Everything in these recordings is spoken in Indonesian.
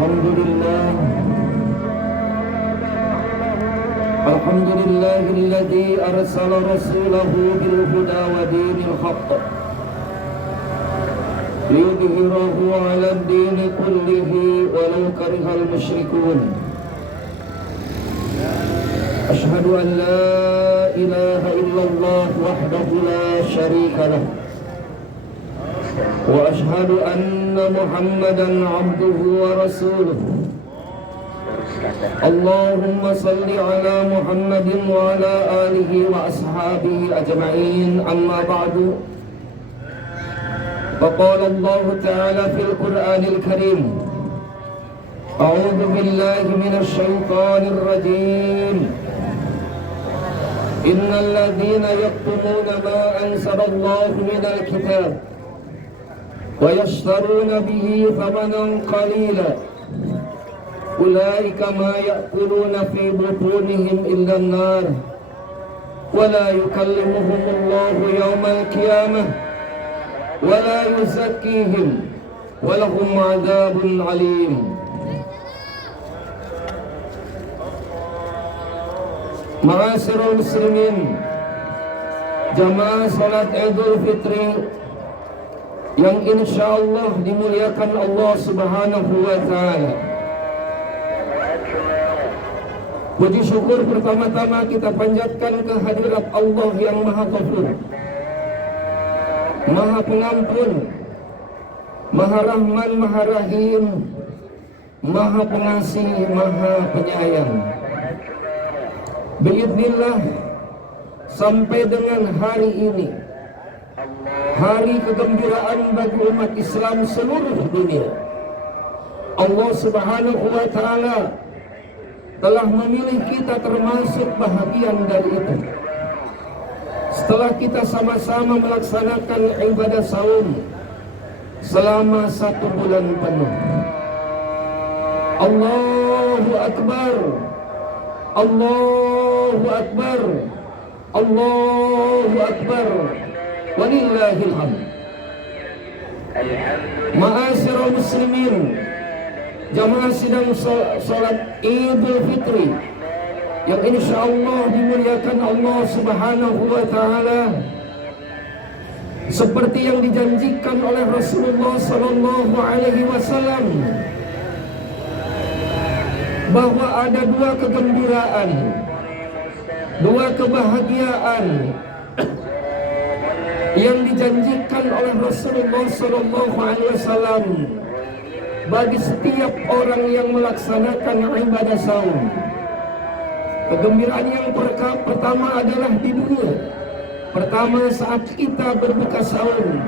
الحمد لله الذي أرسل رسوله بالهدى ودين الحق ليظهره على الدين كله ولو كره المشركون. أشهد أن لا إله إلا الله وحده لا شريك له، وأشهد أن محمدا عبده ورسوله. اللهم صل على محمد وعلى آله وأصحابه أجمعين. أما بعد، فقال الله تعالى في القرآن الكريم: أعوذ بالله من الشيطان الرجيم. إن الذين يكتمون ما أنزل الله من الكتاب ويشترون به ثمنا قليلا أولئك ما يأكلون في بطونهم إلا النار ولا يكلمهم الله يوم القيامة ولا يزكيهم ولهم عذاب عليم. Ma'asyiral muslimin, jamaah salat Idul Fitri yang insyaallah dimuliakan Allah Subhanahu wa taala. Puji syukur pertama-tama kita panjatkan kehadirat Allah yang Maha Ghafur, Maha Pengampun, Maha Rahman, Maha Rahim, Maha Pengasih, Maha Penyayang. Biidznillah, sampai dengan hari ini, hari kegembiraan bagi umat Islam seluruh dunia, Allah Subhanahu wa taala telah memilih kita termasuk bahagian dari itu. Setelah kita sama-sama melaksanakan ibadah saum selama 1 bulan penuh. Allahu Akbar, Allahu Akbar, Allahu Akbar, walillahil hamd. Ma'asyiral muslimin, jamaah sidang salat Idul Fitri yang insyaallah dimuliakan Allah Subhanahu wa taala, seperti yang dijanjikan oleh Rasulullah sallallahu alaihi wasallam, bahwa ada 2 kegembiraan, 2 kebahagiaan yang dijanjikan oleh Rasulullah sallallahu alaihi wasallam bagi setiap orang yang melaksanakan ibadah saum. Kegembiraan yang pertama adalah di dunia. Pertama, saat kita berbuka saum,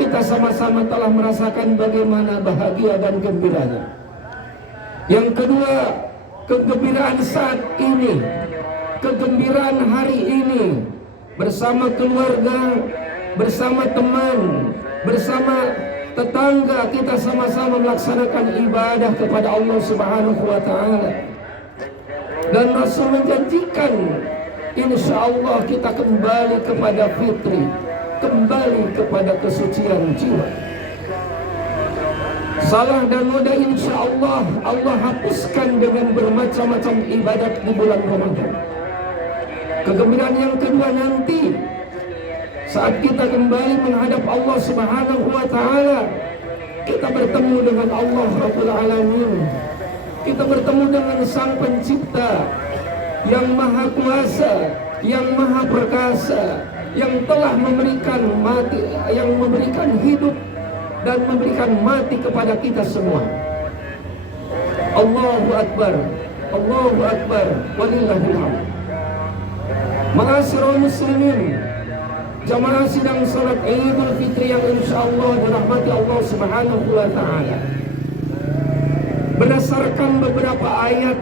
kita sama-sama telah merasakan bagaimana bahagia dan gembiranya. Yang kedua, kegembiraan saat ini, kegembiraan hari ini, bersama keluarga, bersama teman, bersama tetangga, kita sama-sama melaksanakan ibadah kepada Allah Subhanahu wa taala. Dan Rasul menjanjikan, insyaallah kita kembali kepada fitri, kembali kepada kesucian jiwa. Salah dan noda insyaallah Allah hapuskan dengan bermacam-macam ibadat di bulan Ramadan. Kegembiraan yang kedua nanti, saat kita kembali menghadap Allah Subhanahu wa taala, kita bertemu dengan Allah Rabbul Alamin. Kita bertemu dengan Sang Pencipta yang Maha Kuasa, yang Maha Perkasa, yang telah memberikan mati, yang memberikan hidup dan memberikan mati kepada kita semua. Allahu Akbar, Allahu Akbar, walillahil hamd. Ma'asyiral muslimin, jamaah sidang salat Idul Fitri yang insyaallah dirahmati Allah Subhanahu wa taala. Berdasarkan beberapa ayat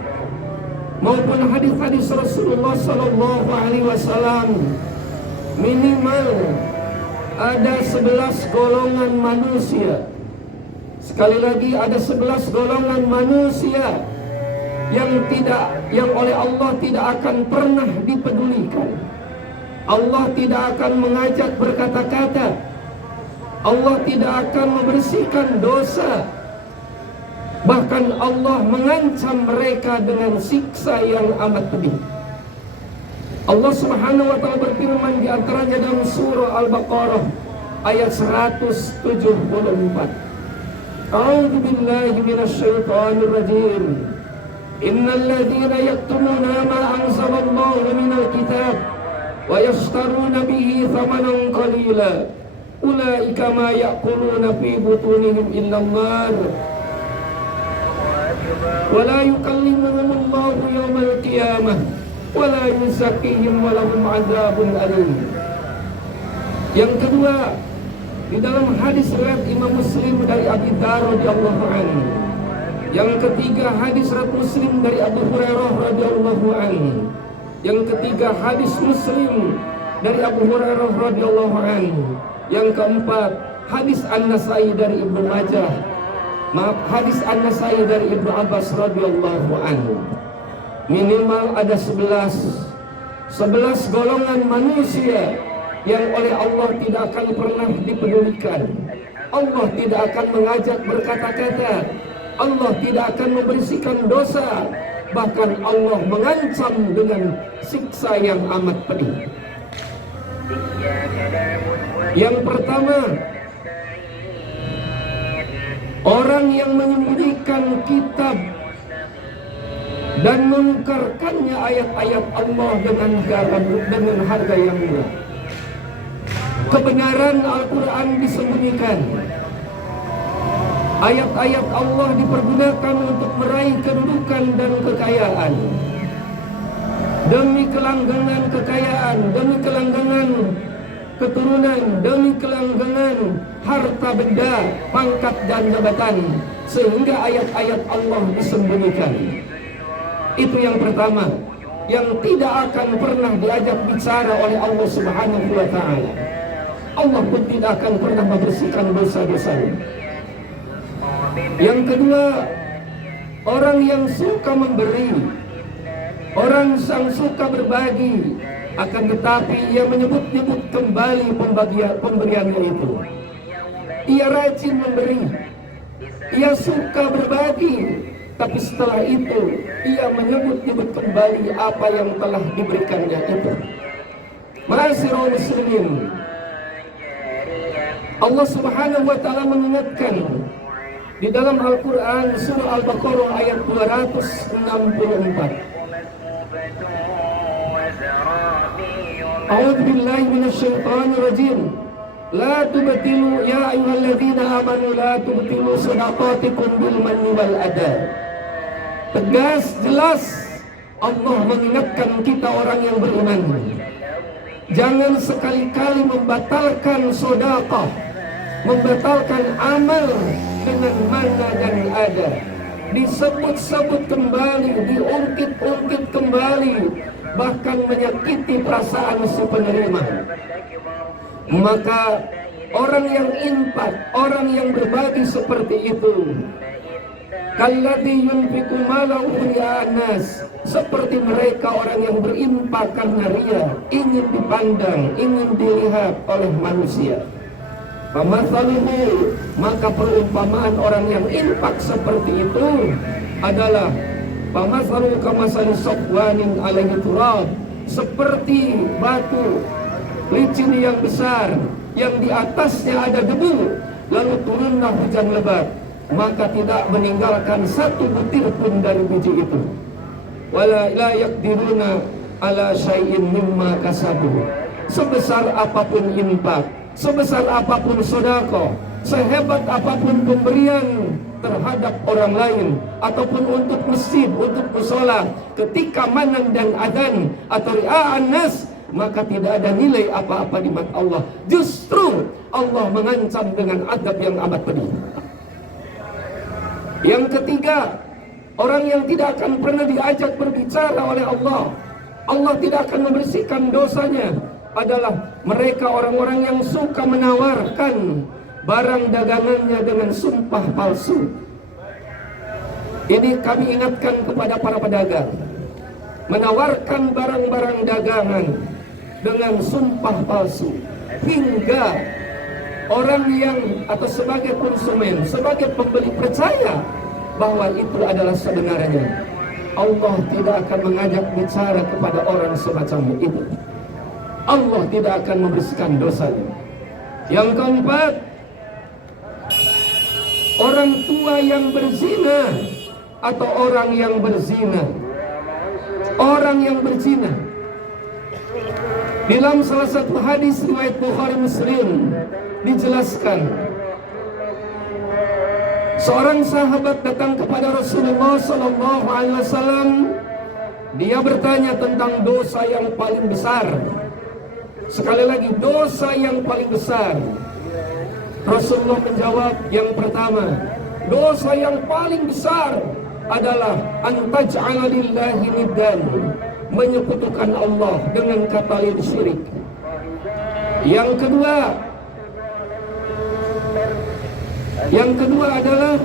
maupun hadis-hadis Rasulullah sallallahu alaihi wasallam, minimal ada 11 golongan manusia. Sekali lagi, ada 11 golongan manusia yang oleh Allah tidak akan pernah dipedulikan. Allah tidak akan mengajak berkata-kata. Allah tidak akan membersihkan dosa Bahkan Allah mengancam mereka dengan siksa yang amat pedih. Allah Subhanahu wa taala berfirman di antaranya dalam surah Al-Baqarah ayat 174. A'udzu billahi minasy syaithanir rajim. Innal ladzina yaktumuna ma anzalallahu minal kitab wa yashtaruna bihi thamanan qalila ulaika ma ya'kuluna fi butunihim illa an-nar wa la yukallimuhumullahu yawmal qiyamah wa la yuzakkihim wa lahum 'adzabun alim. Yang kedua, di dalam hadis riwayat Imam Muslim dari Abi Dzar radhiyallahu anhu. Yang ketiga, hadis riwayat Muslim dari Abu Hurairah radhiyallahu anhu. Yang ketiga, hadis Muslim dari Abu Hurairah radhiyallahu anhu. Yang keempat, hadis An-Nasai dari Ibnu Majah. Hadis An-Nasai dari Ibnu Abbas radhiyallahu anhu. Minimal ada 11 golongan manusia yang oleh Allah tidak akan pernah dipedulikan. Allah tidak akan mengajak berkata-kata. Allah tidak akan membersihkan dosa. Bahkan Allah mengancam dengan siksa yang amat pedih. Yang pertama, orang yang menyembunyikan kitab dan menukarkannya ayat-ayat Allah dengan harga yang murah. Kebenaran Al-Quran disembunyikan. Ayat-ayat Allah dipergunakan untuk meraih kedudukan dan kekayaan. Demi kelanggengan kekayaan, demi kelanggengan keturunan, demi kelanggengan harta benda, pangkat dan jabatan, sehingga ayat-ayat Allah disembunyikan. Itu yang pertama, yang tidak akan pernah diajak bicara oleh Allah Subhanahu wa taala. Allah pun tidak akan pernah membersihkan dosa-dosanya. Yang kedua, orang yang suka memberi, orang yang suka berbagi, akan tetapi ia menyebut-nyebut kembali pemberiannya itu. Ia rajin memberi, ia suka berbagi, tapi setelah itu ia menyebut-nyebut kembali apa yang telah diberikannya itu. Ma'asyiral muslimin, Allah Subhanahu wa taala mengingatkan di dalam Al-Qur'an surah Al-Baqarah ayat 264. A'udzu billahi minasy syaithanir rajim. La tubtilu ya ayyuhalladzina amanu la tubtilu shadaqatikum bil manni wal adha. Tegas jelas Allah mengingatkan kita orang yang beriman. Jangan sekali-kali membatalkan sedekah, membatalkan amal dengan mana dan ada. Disebut-sebut kembali, diungkit-ungkit kembali, bahkan menyakiti perasaan si penerima. Maka orang yang infak, orang yang berbagi seperti itu, kalladzi yunfiqu malahu ria'an nas, seperti mereka orang yang berinfak karena ria, ingin dipandang, ingin dilihat oleh manusia. Famathaluhu, maka perumpamaan orang yang infak seperti itu adalah famathalu kamathali safwanin alaihi turab, seperti batu licin yang besar yang di atasnya ada debu, lalu turunlah hujan lebat, maka tidak meninggalkan satu butir pun dari biji itu. Wala la yaqdiruna ala syai'in mimma kasabu. Sebesar apapun infak, sebesar apapun sedekah, sehebat apapun pemberian terhadap orang lain ataupun untuk masjid, untuk mushola, ketika manan dan adzan atau ria'an nas, maka tidak ada nilai apa-apa di mata Allah. Justru Allah mengancam dengan azab yang amat pedih. Yang ketiga, orang yang tidak akan pernah diajak berbicara oleh Allah, Allah tidak akan membersihkan dosanya, adalah mereka orang-orang yang suka menawarkan barang dagangannya dengan sumpah palsu. Ini kami ingatkan kepada para pedagang, menawarkan barang-barang dagangan dengan sumpah palsu, hingga orang yang atau sebagai konsumen, sebagai pembeli percaya bahwa itu adalah sebenarnya. Allah tidak akan mengajak bicara kepada orang semacam itu. Allah tidak akan membersihkan dosanya. Yang keempat, orang tua yang berzina atau orang yang berzina. Orang yang berzina. Dalam salah satu hadis riwayat Bukhari Muslim dijelaskan, seorang sahabat datang kepada Rasulullah sallallahu alaihi wasallam. Dia bertanya tentang dosa yang paling besar. Sekali lagi, dosa yang paling besar. Rasulullah menjawab, yang pertama, dosa yang paling besar adalah antaj'ala lillahi niddan, menyekutukan Allah dengan kata lain syirik. Yang kedua adalah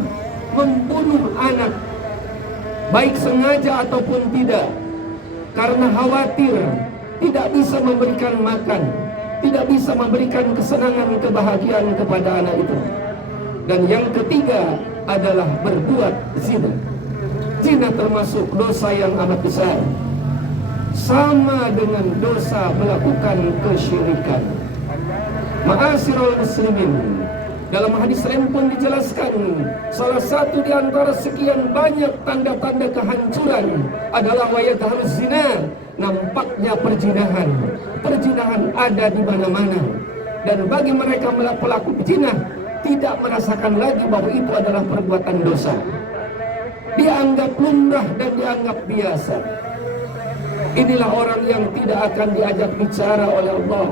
membunuh anak, baik sengaja ataupun tidak, karena khawatir tidak bisa memberikan makan, tidak bisa memberikan kesenangan, kebahagiaan kepada anak itu. Dan yang ketiga adalah berbuat zina. Zina termasuk dosa yang amat besar, sama dengan dosa melakukan kesyirikan. Ma'asyiral muslimin, dalam hadis lain pun dijelaskan, salah satu di antara sekian banyak tanda-tanda kehancuran adalah wayadharuz zina, nampaknya perzinahan. Perzinahan ada di mana-mana, dan bagi mereka pelaku zina tidak merasakan lagi bahwa itu adalah perbuatan dosa. Dianggap lumrah dan dianggap biasa. Inilah orang yang tidak akan diajak bicara oleh Allah.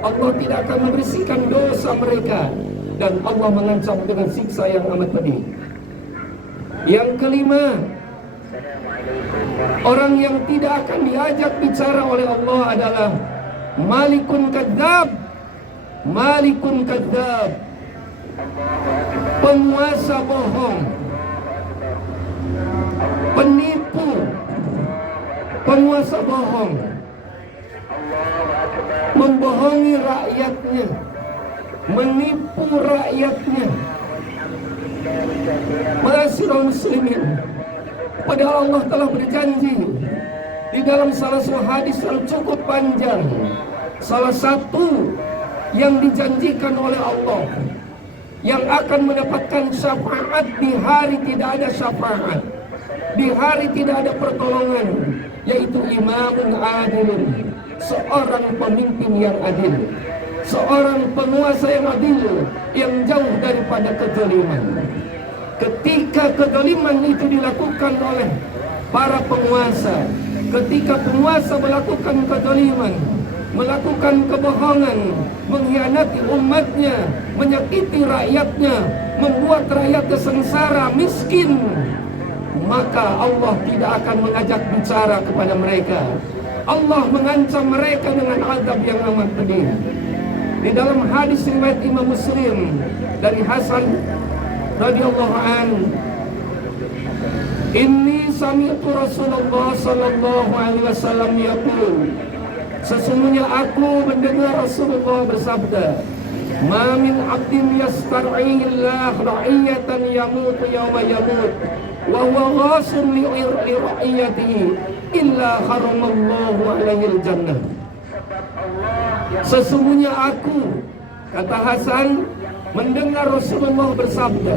Allah tidak akan membersihkan dosa mereka, dan Allah mengancam dengan siksa yang amat pedih. Yang kelima, orang yang tidak akan diajak bicara oleh Allah adalah malikun kadzab. Malikun kadzab, penguasa bohong, penipu, penguasa bohong, membohongi rakyatnya, menipu rakyatnya. Ma'asyiral muslimin, padahal Allah telah berjanji di dalam salah satu hadis yang cukup panjang, salah satu yang dijanjikan oleh Allah yang akan mendapatkan syafaat di hari tidak ada syafaat, di hari tidak ada pertolongan, yaitu imamun adilun, seorang pemimpin yang adil, seorang penguasa yang adil, yang jauh daripada kezaliman. Ketika kezaliman itu dilakukan oleh para penguasa, ketika penguasa melakukan kezaliman, melakukan kebohongan, mengkhianati umatnya, menyakiti rakyatnya, membuat rakyatnya sengsara, miskin, maka Allah tidak akan mengajak bicara kepada mereka. Allah mengancam mereka dengan azab yang amat pedih. Di dalam hadis riwayat Imam Muslim dari Hasan radhiyallahu an, inni sami'tu Rasulullah sallallahu alaihi wasallam yaqul, sesungguhnya aku mendengar Rasulullah bersabda, ma min 'abdin yastar'illah ra'iyatan yamutu yawma yamut wa huwa ghasun li ra'iyatihi illa haramallahu alaihi al-jannah. Sesungguhnya aku, kata Hasan, mendengar Rasulullah bersabda,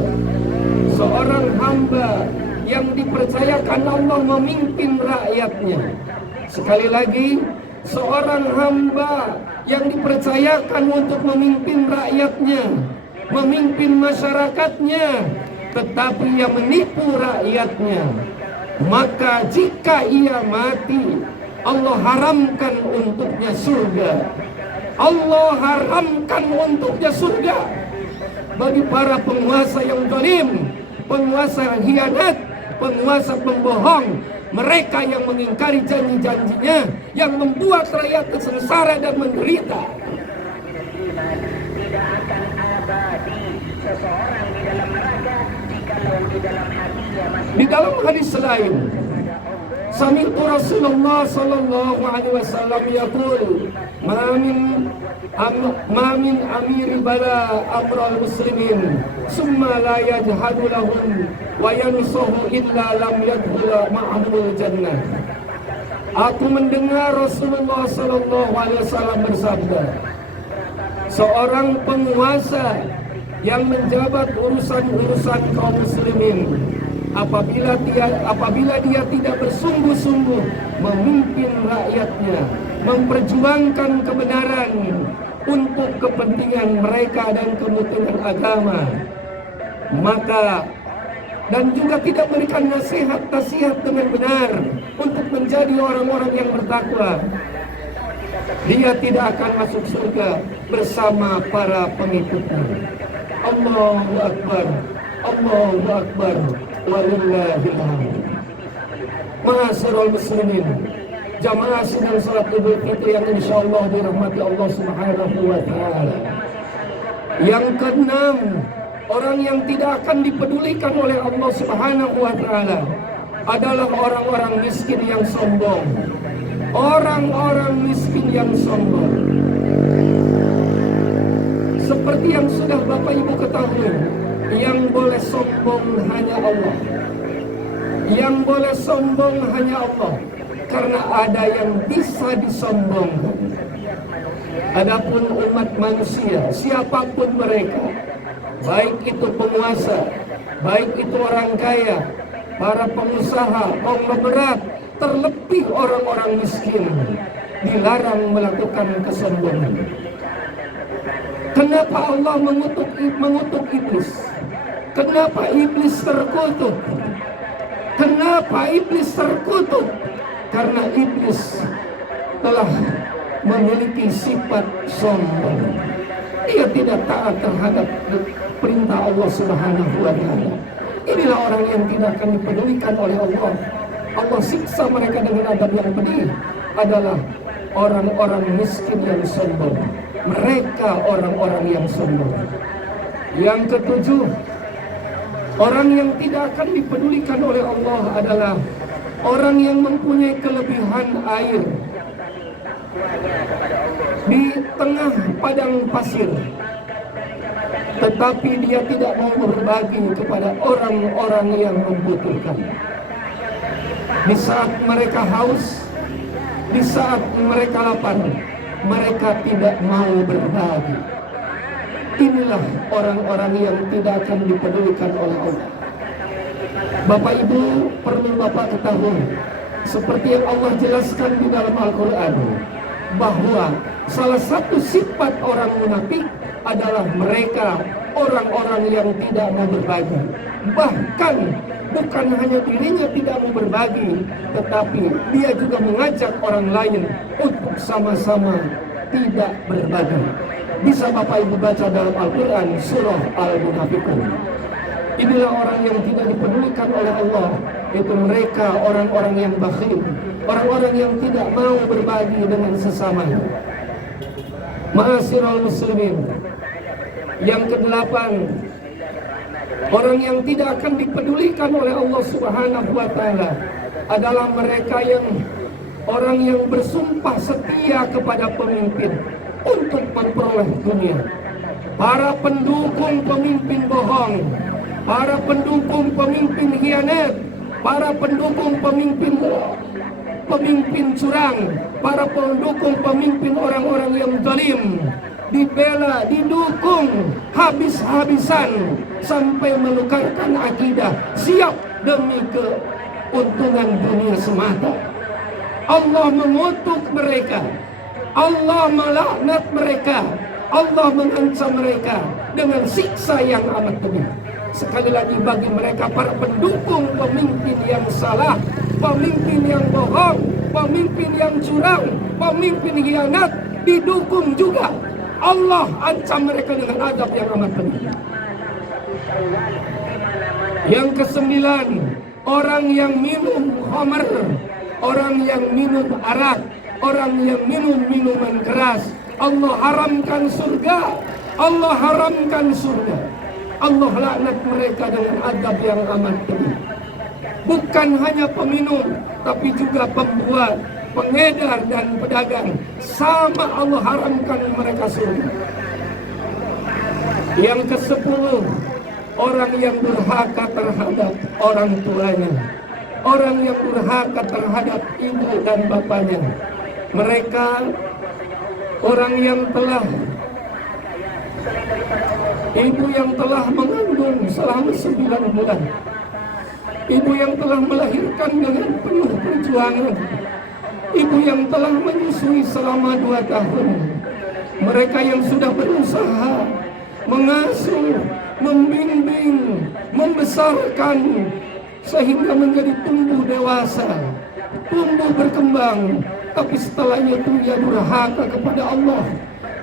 seorang hamba yang dipercayakan Allah memimpin rakyatnya. Sekali lagi, seorang hamba yang dipercayakan untuk memimpin rakyatnya, memimpin masyarakatnya, tetapi ia menipu rakyatnya, maka jika ia mati, Allah haramkan untuknya surga. Allah haramkan untuknya surga. Bagi para penguasa yang zalim, penguasa yang khianat, penguasa pembohong, mereka yang mengingkari janji-janjinya, yang membuat rakyat sengsara dan menderita. Tidak akan abadi seseorang di dalam neraka jikalau di dalam hatinya masih. Di dalam hadis lain, sami'tu Rasulullah sallallahu alaihi wasallam yaqul, ma min amiri bala amral muslimin summa la yajhadu lahum wa yansahu illa lam yadkhula ma'ahul jannah. Aku mendengar Rasulullah sallallahu alaihi wasallam bersabda, seorang penguasa yang menjabat urusan-urusan kaum muslimin, apabila dia tidak bersungguh-sungguh memimpin rakyatnya, memperjuangkan kebenaran untuk kepentingan mereka dan kepentingan agama, maka dan juga tidak memberikan nasihat dengan benar untuk menjadi orang-orang yang bertakwa, dia tidak akan masuk surga bersama para pengikutnya. Allahu Akbar, Allahu Akbar, walillahil hamd. Ma'asyiral muslimin, jamaah sidang salat Idul Fitri yang insyaallah dirahmati Allah Subhanahu wa taala. Yang keenam, orang yang tidak akan dipedulikan oleh Allah Subhanahu wa taala adalah orang-orang miskin yang sombong. Orang-orang miskin yang sombong. Seperti yang sudah Bapak Ibu ketahui, yang boleh sombong hanya Allah. Yang boleh sombong hanya Allah, karena ada yang bisa disombongkan. Adapun umat manusia, siapapun mereka, baik itu penguasa, baik itu orang kaya, para pengusaha, konglomerat, terlebih orang-orang miskin, dilarang melakukan kesombongan. Kenapa Allah mengutuk iblis? Kenapa iblis terkutuk? Kenapa iblis terkutuk? Karena iblis telah memiliki sifat sombong. Dia tidak taat terhadap perintah Allah Subhanahu wa taala. Inilah orang yang tidak akan dipedulikan oleh Allah. Allah siksa mereka dengan adab yang pedih adalah orang-orang miskin yang sombong. Mereka orang-orang yang sombong. Yang ketujuh, orang yang tidak akan dipedulikan oleh Allah adalah orang yang mempunyai kelebihan air di tengah padang pasir, tetapi dia tidak mau berbagi kepada orang-orang yang membutuhkan. Di saat mereka haus, di saat mereka lapar, mereka tidak mau berbagi. Inilah orang-orang yang tidak akan dipedulikan oleh Allah. Bapak Ibu, perlu Bapak ketahui, seperti yang Allah jelaskan di dalam Al-Quran, bahwa salah satu sifat orang munafik adalah mereka orang-orang yang tidak mau berbagi. Bahkan bukan hanya dirinya tidak mau berbagi, tetapi dia juga mengajak orang lain untuk sama-sama tidak berbagi. Bisa Bapak Ibu baca dalam Al-Quran surah Al-Munafiqun. Inilah orang yang tidak dipedulikan oleh Allah, yaitu mereka orang-orang yang bakhil, orang-orang yang tidak mau berbagi dengan sesamanya. Ma'asyiral muslimin, yang kedelapan, orang yang tidak akan dipedulikan oleh Allah Subhanahu wa taala adalah mereka yang orang yang bersumpah setia kepada pemimpin untuk memperoleh dunia. Para pendukung pemimpin bohong, para pendukung pemimpin khianat, para pendukung pemimpin curang, para pendukung pemimpin orang-orang yang zalim, dibela, didukung habis-habisan sampai menukarkan akidah, siap demi keuntungan dunia semata. Allah mengutuk mereka, Allah melaknat mereka, Allah mengancam mereka dengan siksa yang amat pedih. Sekali lagi, bagi mereka para pendukung pemimpin yang salah, pemimpin yang bohong, pemimpin yang curang, pemimpin khianat, didukung juga, Allah ancam mereka dengan azab yang amat pedih. Yang kesembilan, orang yang minum khamr, orang yang minum arak, orang yang minum minuman keras, Allah haramkan surga, Allah haramkan surga. Allah laknat mereka dengan azab yang amat pedih. Bukan hanya peminum, tapi juga pembuat, pengedar dan pedagang, sama Allah haramkan mereka surga. Yang ke-10, orang yang durhaka terhadap orang tuanya, orang yang durhaka terhadap ibu dan bapaknya. Mereka orang yang telah ibu yang telah mengandung selama 9 bulan, ibu yang telah melahirkan dengan penuh perjuangan, ibu yang telah menyusui selama 2 tahun. Mereka yang sudah berusaha mengasuh, membimbing, membesarkan sehingga menjadi tumbuh dewasa, tumbuh berkembang, tapi setelahnya itu ia durhaka kepada Allah,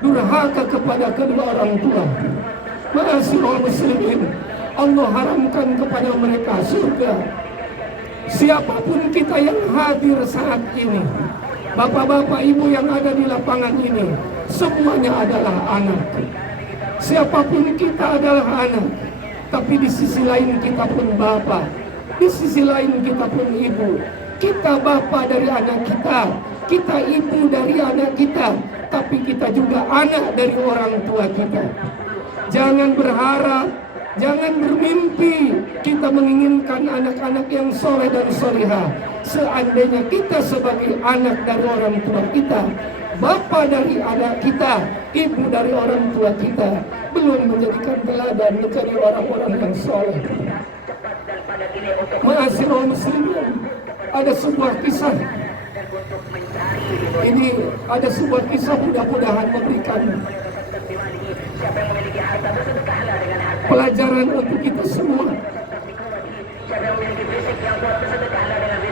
durhaka kepada kedua orang tua. Ma'asyiral muslimin, Allah haramkan kepada mereka surga. Siapapun kita yang hadir saat ini, bapak-bapak, ibu yang ada di lapangan ini, semuanya adalah anak. Siapapun kita adalah anak, tapi di sisi lain kita pun bapak, di sisi lain kita pun ibu. Kita bapak dari anak kita, kita ibu dari anak kita, tapi kita juga anak dari orang tua kita. Jangan berharap, jangan bermimpi kita menginginkan anak-anak yang soleh dan solihah. Seandainya kita sebagai anak dari orang tua kita, bapak dari anak kita, ibu dari orang tua kita, belum menjadikan teladan menjadi orang-orang yang soleh. Ma'asyiral muslimin, ada sebuah kisah. Ini ada sebuah kisah, mudah-mudahan memberikan pelajaran untuk kita semua.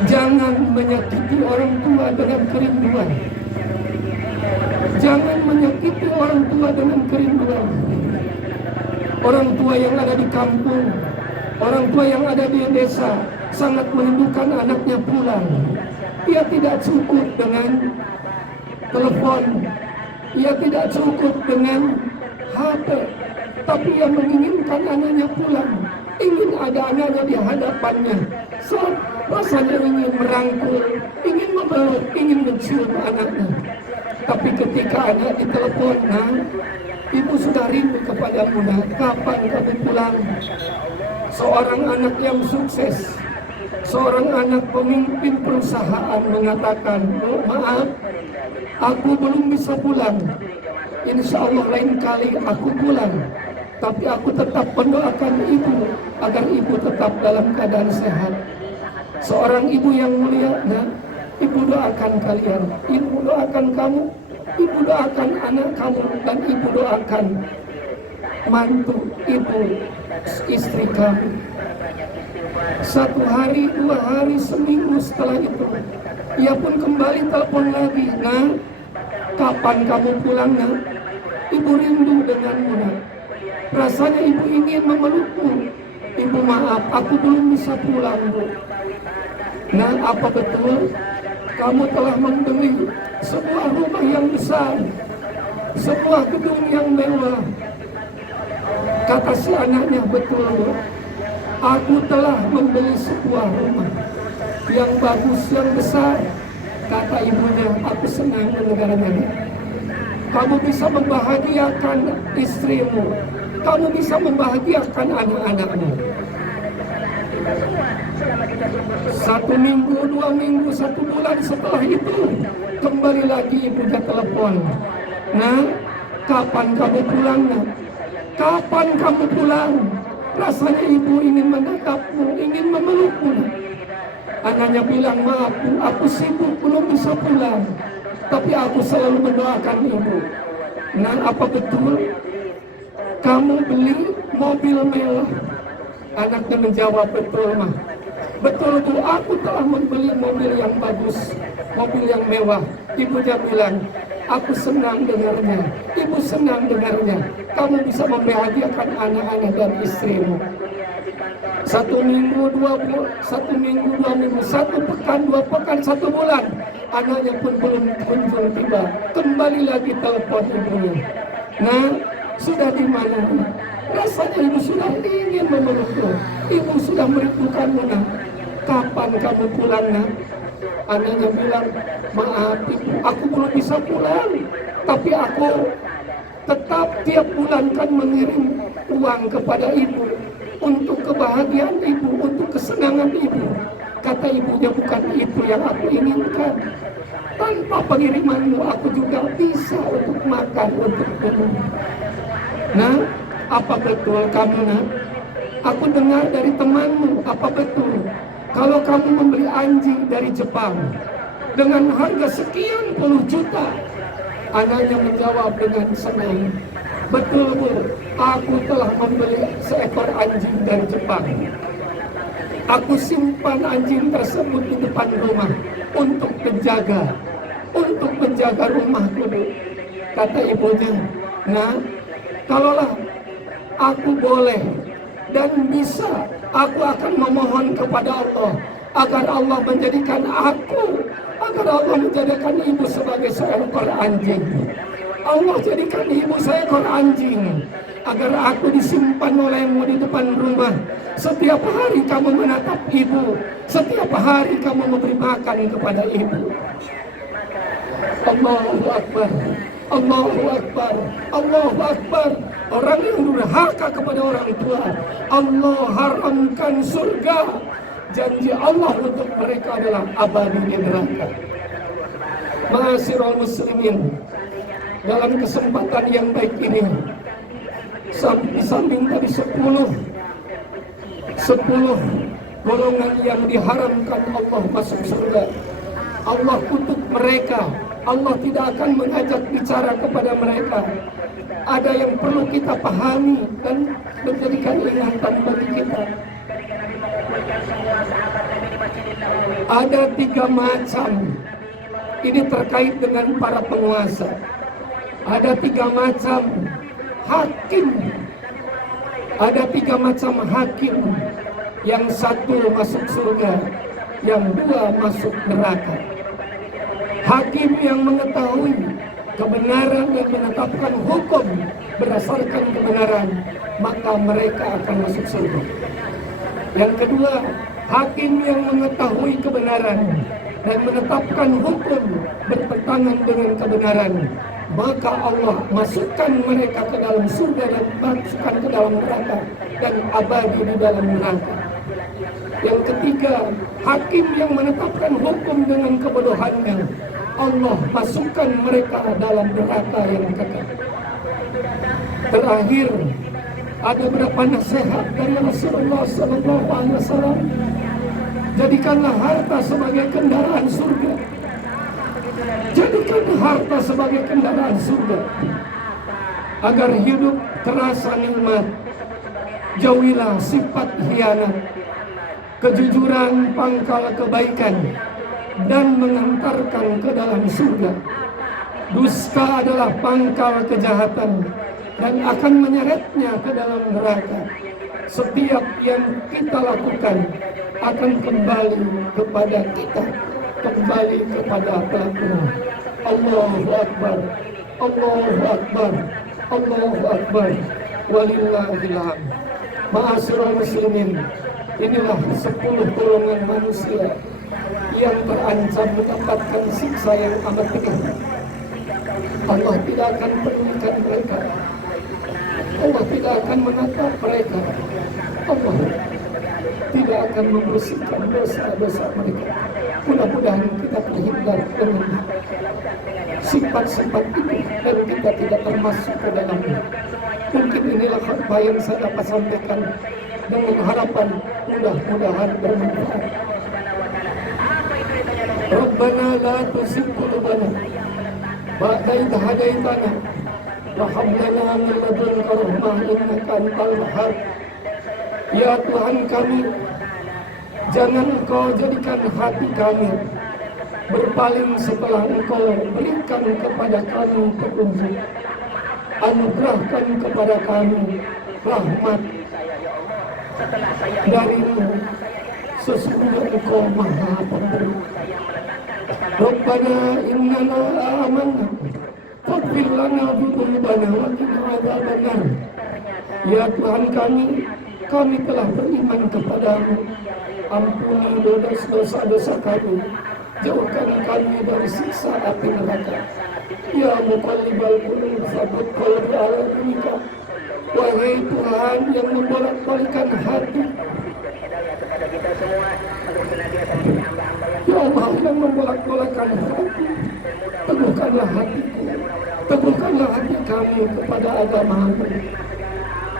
Jangan menyakiti orang tua dengan kerinduan. Jangan menyakiti orang tua dengan kerinduan. Orang tua yang ada di kampung, orang tua yang ada di desa sangat merindukan anaknya pulang. Ia tidak cukup dengan telepon, ia tidak cukup dengan HP, tapi ia menginginkan anaknya pulang. Ingin ada anaknya di hadapannya. Rasanya ingin merangkul, ingin memeluk, ingin mencium anaknya. Tapi ketika anak ditelepon, nah, ibu sudah rindu kepadamu, nah, kapan kamu pulang? Seorang anak yang sukses, seorang anak pemimpin perusahaan mengatakan, oh, maaf, aku belum bisa pulang. Insya Allah lain kali aku pulang. Tapi aku tetap mendoakan ibu agar ibu tetap dalam keadaan sehat. Seorang ibu yang mulia, nah, ibu doakan kalian, ibu doakan kamu, ibu doakan anak kamu, dan ibu doakan mantu ibu, istri kamu. 1 hari, 2 hari, seminggu setelah itu, ia pun kembali telepon lagi, nah, kapan kamu pulang, nah? Ibu rindu denganmu, nah. Rasanya ibu ingin memelukmu. Ibu, maaf, aku belum bisa pulang, Bu. Nah, apa betul kamu telah membeli sebuah rumah yang besar, sebuah gedung yang mewah? Kata si anaknya, betul, Bu. Aku telah membeli sebuah rumah yang bagus, yang besar. Kata ibunya, aku senang mendengarnya. Kamu bisa membahagiakan istrimu, kamu bisa membahagiakan anak-anakmu. 1 minggu, 2 minggu, 1 bulan setelah itu, kembali lagi ibunya telepon. Nah, kapan kamu pulang, nak? Kapan kamu pulang? Rasanya ibu ingin menatapmu, ingin memelukmu. Anaknya bilang, maaf Bu, aku sibuk, belum bisa pulang. Tapi aku selalu mendoakan ibu. Nah, apa betul kamu beli mobil mewah? Anaknya menjawab, betul, Mah. Betul, Bu, aku telah membeli mobil yang bagus, mobil yang mewah. Ibunya bilang, aku senang dengarnya. Ibu senang dengarnya. Kamu bisa membahagiakan anak-anak dan istrimu. 1 minggu, 2 minggu, 1 pekan, 2 pekan, 1 bulan. Anaknya pun belum kunjung tiba. Kembali lagi telepon ibunya. Nah, sudah di mana? Rasanya ibu sudah ingin memelukmu. Ibu sudah merindukanmu, nak. Kapan kamu pulang, nak? Anaknya bilang, maaf ibu, aku belum bisa pulang. Tapi aku tetap tiap bulan kan mengirim uang kepada ibu untuk kebahagiaan ibu, untuk kesenangan ibu. Kata ibunya, bukan itu yang aku inginkan. Tanpa pengirimanmu aku juga bisa untuk makan, untuk minum. Nah, apa betul kamu, nak? Aku dengar dari temanmu, apa betul kalau kamu membeli anjing dari Jepang dengan harga sekian puluh juta? Anaknya menjawab dengan senang, betul Bu, aku telah membeli seekor anjing dari Jepang. Aku simpan anjing tersebut di depan rumah untuk menjaga rumahku, Bu. Kata ibunya, nah, kalaulah aku boleh dan bisa, aku akan memohon kepada Allah agar Allah menjadikan ibu sebagai seekor anjing. Allah jadikan ibu seekor anjing agar aku disimpan olehmu di depan rumah. Setiap hari kamu menatap ibu, setiap hari kamu memberi makan kepada ibu. Allahu Akbar, Allahu Akbar, Allahu Akbar. Orang yang durhaka kepada orang tua, Allah haramkan surga. Janji Allah untuk mereka adalah abadi di neraka. Ma'asyiral muslimin, dalam kesempatan yang baik ini, di samping tadi 10 golongan yang diharamkan Allah masuk surga, Allah kutuk mereka. Allah tidak akan mengajak bicara kepada mereka. Ada yang perlu kita pahami dan menjadikan ingatan bagi kita. Ada 3 macam. Ini terkait dengan para penguasa. Ada 3 macam hakim. Ada 3 macam hakim. Yang satu masuk surga, yang 2 masuk neraka. Hakim yang mengetahui kebenaran dan menetapkan hukum berdasarkan kebenaran, maka mereka akan masuk surga. Yang kedua, hakim yang mengetahui kebenaran dan menetapkan hukum bertentangan dengan kebenaran, maka Allah masukkan mereka ke dalam surga dan masukkan ke dalam neraka dan abadi di dalam neraka. Yang ketiga, hakim yang menetapkan hukum dengan kebodohannya, Allah masukkan mereka dalam neraka yang kekal. Terakhir, ada beberapa nasihat dari Rasulullah SAW. Jadikanlah harta sebagai kendaraan surga. Jadikan harta sebagai kendaraan surga, agar hidup terasa nikmat. Jauhilah sifat khianat. Kejujuran pangkal kebaikan dan mengantarkan ke dalam surga. Dusta adalah pangkal kejahatan dan akan menyeretnya ke dalam neraka. Setiap yang kita lakukan akan kembali kepada kita, kembali kepada pelakunya. Allahu Akbar, Allahu Akbar, Allahu Akbar, walillahil hamd. Ma'asyiral muslimin, inilah 10 golongan manusia yang terancam mendapatkan siksa yang amat pedih. Allah tidak akan pedulikan mereka. Allah tidak akan menatap mereka. Allah tidak akan membersihkan dosa-dosa mereka. Mudah-mudahan kita terhindar dengan sifat-sifat itu dan kita tidak termasuk ke dalamnya. Mungkin inilah apa yang saya dapat sampaikan dengan harapan mudah-mudahan bermanfaat. Rabbana la tuzigh qulubana ba'da idh hadaitana wa hab lana min ladunka rahmah innaka antal wahhab. Ya Tuhan kami, jangan Engkau jadikan hati kami berpaling setelah Engkau berikan kepada kami petunjuk. Anugerahkan kepada kami rahmat darimu, sesungguhnya Engkau Maha Pemberi. Rabbana innana amanna faghfir lana dzunubana wa qina adzabannar. Ya Tuhan kami telah beriman kepadamu. Ampuni dosa-dosa kami, jauhkan kami dari siksa api neraka. Ya muqallibal qulub tsabbit qalbi ala dinika. Wahai Tuhan yang membolak-balikan hati, hidayah kepada kita semua untuk senantiasa menjadi hamba-hamba yang ya Allah yang membolak-balikan hati, teguhkanlah hatiku, teguhkanlah hati kami kepada agama-Mu.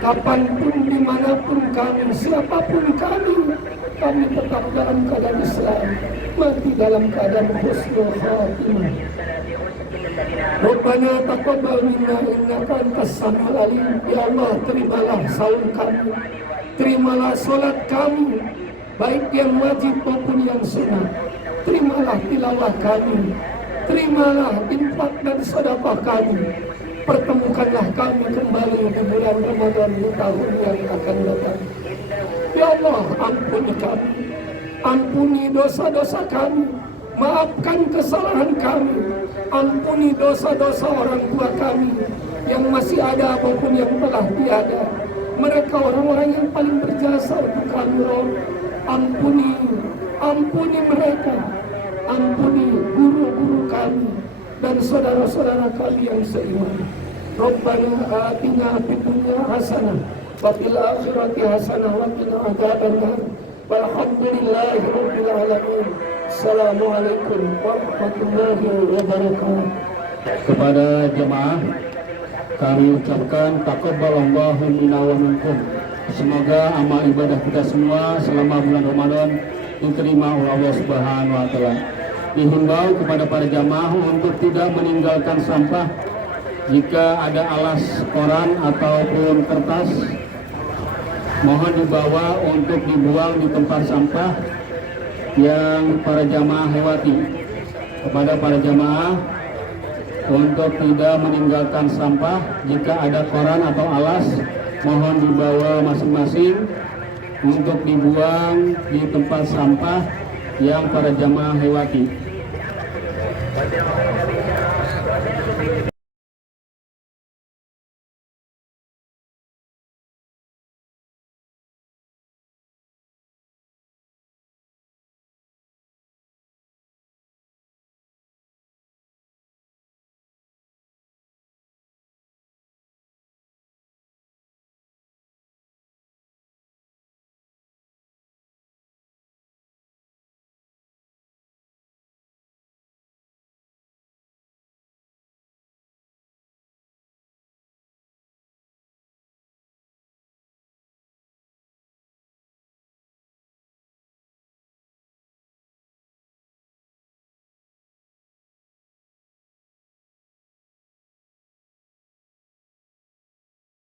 Kapanpun, dimanapun kami, siapapun kami tetap dalam keadaan Islam, mati dalam keadaan husnul khatimah. Rabbana taqabbal minna innaka antas samiul alim. Ya Allah, terimalah saum kami, terimalah salat kami, baik yang wajib maupun yang sunnah. Terimalah tilawah kami, terimalah infak dan sedekah kami. Pertemukanlah kami kembali di bulan Ramadan di tahun yang akan datang. Ya Allah, ampuni kami, ampuni dosa-dosa kami, maafkan kesalahan kami, ampuni dosa-dosa orang tua kami yang masih ada maupun yang telah tiada. Mereka orang-orang yang paling berjasa untuk kami, Rabb. Ampuni mereka, ampuni guru-guru kami dan saudara-saudara kami yang seiman. Rabbana atina fid dunya hasanah wa fil akhirati hasanah wa qina adzabannar. Walhamdulillahi rabbil alamin. Assalamualaikum warahmatullahi wabarakatuh. Kepada jemaah kami ucapkan taqabbalallahu minna wa minkum. Semoga amal ibadah kita semua selama bulan Ramadan diterima oleh Allah Subhanahu wa taala. Dihimbau kepada para jamaah untuk tidak meninggalkan sampah. Jika ada alas koran ataupun kertas, mohon dibawa untuk dibuang di tempat sampah yang para jamaah lewati. Kepada para jamaah untuk tidak meninggalkan sampah, jika ada koran atau alas, mohon dibawa masing-masing untuk dibuang di tempat sampah yang para jamaah lewati.